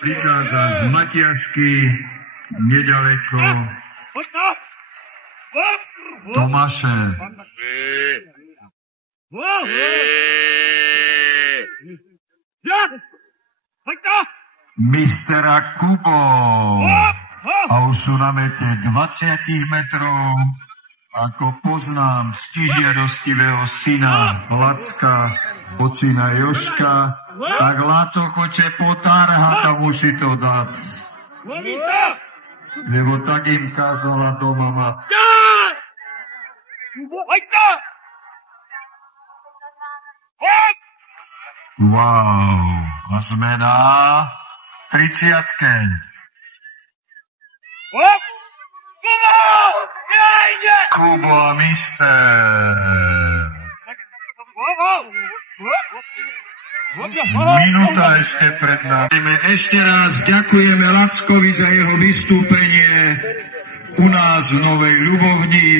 prichádza z Matiašky, nedaleko Tomáše. Mistera Kubo. A už sú na mete 20 metrov. Ako poznám stižiadostivého syna Lacka, ocina Joška, tak Laco choče potárha tam uši to dať. Lebo tak im kázala doma mať. Wow, a sme na 30-ke. Kubo a mister. Minúta ešte pred nami. Ešte raz ďakujeme Lackovi za jeho vystúpenie u nás v Novej Ľubovni.